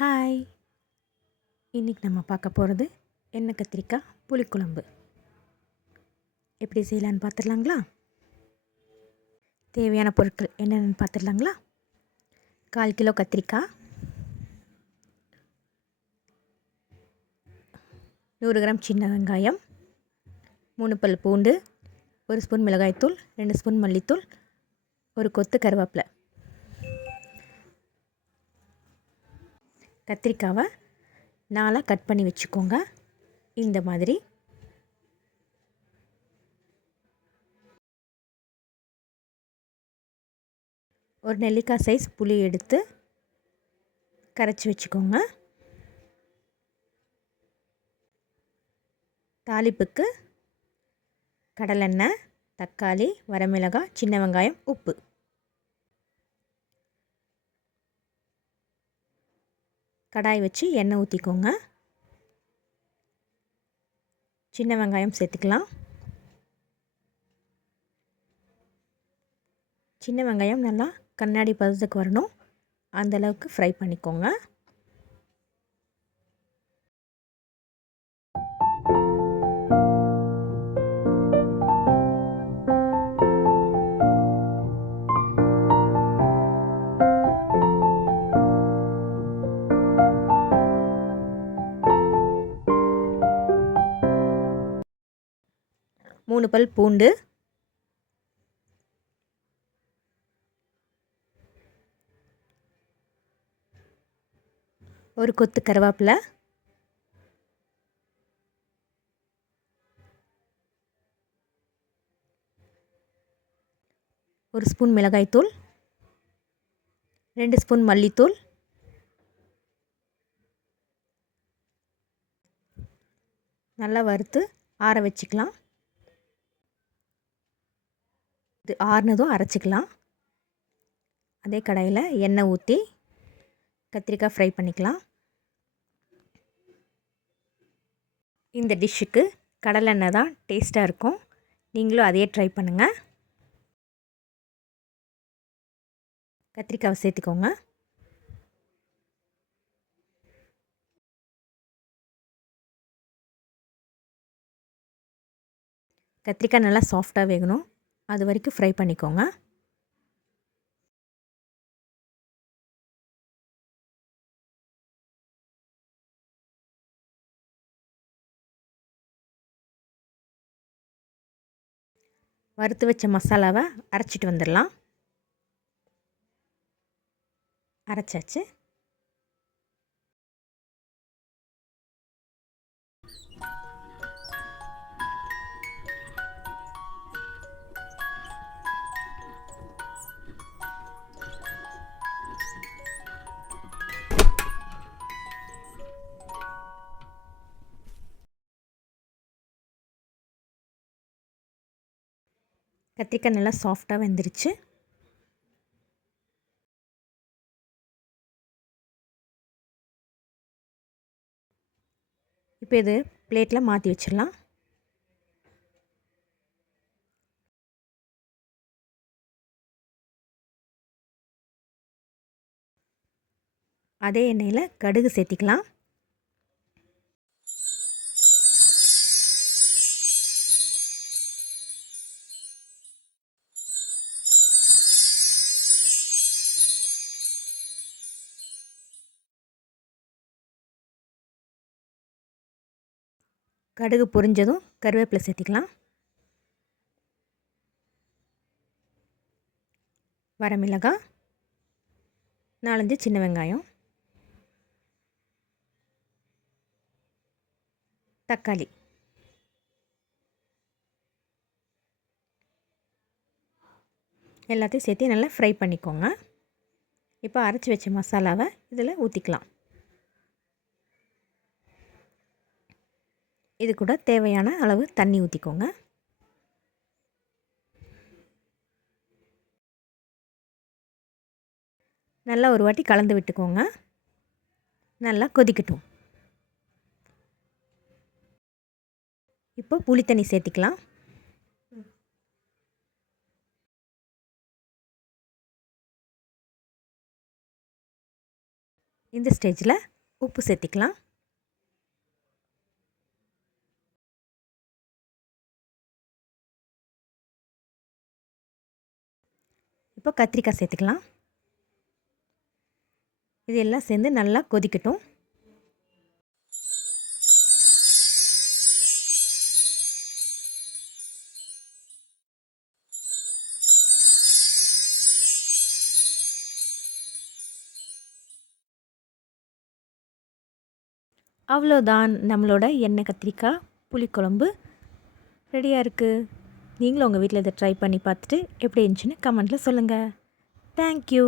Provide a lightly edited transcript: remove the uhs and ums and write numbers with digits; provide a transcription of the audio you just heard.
Hi! இன்றைக்கி நம்ம பார்க்க போகிறது எண்ணெய் கத்திரிக்காய் புளிக்குழம்பு எப்படி செய்யலான்னு பார்த்துடலாங்களா? தேவையான பொருட்கள் என்னென்னு பார்த்துடலாங்களா? 1/4 கிலோ கத்திரிக்காய், 100 கிராம் சின்ன வெங்காயம், 3 பல் பூண்டு, 1 ஸ்பூன் மிளகாய்த்தூள், 2 ஸ்பூன் மல்லித்தூள், ஒரு கொத்து கருவேப்பிலை. கத்திரிக்காவை 4 கட் பண்ணி வச்சுக்கோங்க. இந்த மாதிரி ஒரு நெல்லிக்காய் சைஸ் புளி எடுத்து கரைச்சி வச்சுக்கோங்க. தாளிப்புக்கு கடலெண்ணெய், தக்காளி, வரமிளகாய், சின்ன வெங்காயம், உப்பு. கடாய் வச்சு எண்ணெய் ஊற்றிக்கோங்க. சின்ன வெங்காயம் சேர்த்துக்கலாம். சின்ன வெங்காயம் நல்லா கண்ணாடி பதத்துக்கு வரணும், அந்தளவுக்கு ஃப்ரை பண்ணிக்கோங்க. மூணு பல் பூண்டு, ஒரு கொத்து கருவேப்பிலை, ஒரு ஸ்பூன் மிளகாய்த்தூள், 2 ஸ்பூன் மல்லித்தூள், நல்லா வறுத்து ஆற வச்சுக்கலாம். இது ஆறுனதும் அரைச்சிக்கலாம். அதே கடாயில் எண்ணெய் ஊற்றி கத்திரிக்காய் ஃப்ரை பண்ணிக்கலாம். இந்த டிஷ்ஷுக்கு கடலெண்ணெய் தான் டேஸ்ட்டாக இருக்கும். நீங்களும் அதையே ட்ரை பண்ணுங்கள். கத்திரிக்காவை சேர்த்துக்கோங்க. கத்திரிக்காய் நல்லா சாஃப்டாக வேகணும், அது வரைக்கும் ஃப்ரை பண்ணிக்கோங்க. வறுத்து வச்ச மசாலாவை அரைச்சிட்டு வந்துடலாம். அரைச்சாச்சு. கத்திரிக்காய் நல்லா சாஃப்டாக வெந்துருச்சு. இப்போ இது பிளேட்டில் மாற்றி வச்சிடலாம். அதே எண்ணெயில் கடுகு சேர்த்திக்கலாம். கடுகு பொரிஞ்சதும் கருவேப்பிலை சேர்த்திக்கலாம். வரமிளகாய், 4-5 சின்ன வெங்காயம், தக்காளி, எல்லாத்தையும் சேர்த்து நல்லா ஃப்ரை பண்ணிக்கோங்க. இப்போ அரைச்சி வச்ச மசாலாவை இதில் ஊற்றிக்கலாம். இது கூட தேவையான அளவு தண்ணி ஊற்றிக்கோங்க. நல்லா ஒரு வாட்டி கலந்து விட்டுக்கோங்க. நல்லா கொதிக்கட்டும். இப்போ புளி தண்ணி சேர்த்திக்கலாம். இந்த ஸ்டேஜில் உப்பு சேர்த்திக்கலாம். இப்போ கத்திரிக்காய் சேர்த்துக்கலாம். இது எல்லாம் சேர்ந்து நல்லா கொதிக்கட்டும். அவ்வளோதான், நம்மளோட எண்ணெய் கத்திரிக்காய் புளிக்குழம்பு ரெடியாக இருக்குது. நீங்களும் உங்கள் வீட்டில் இதை ட்ரை பண்ணி பார்த்துட்டு எப்படி இருந்துச்சுன்னு கமெண்ட்டில் சொல்லுங்கள். தேங்க்யூ.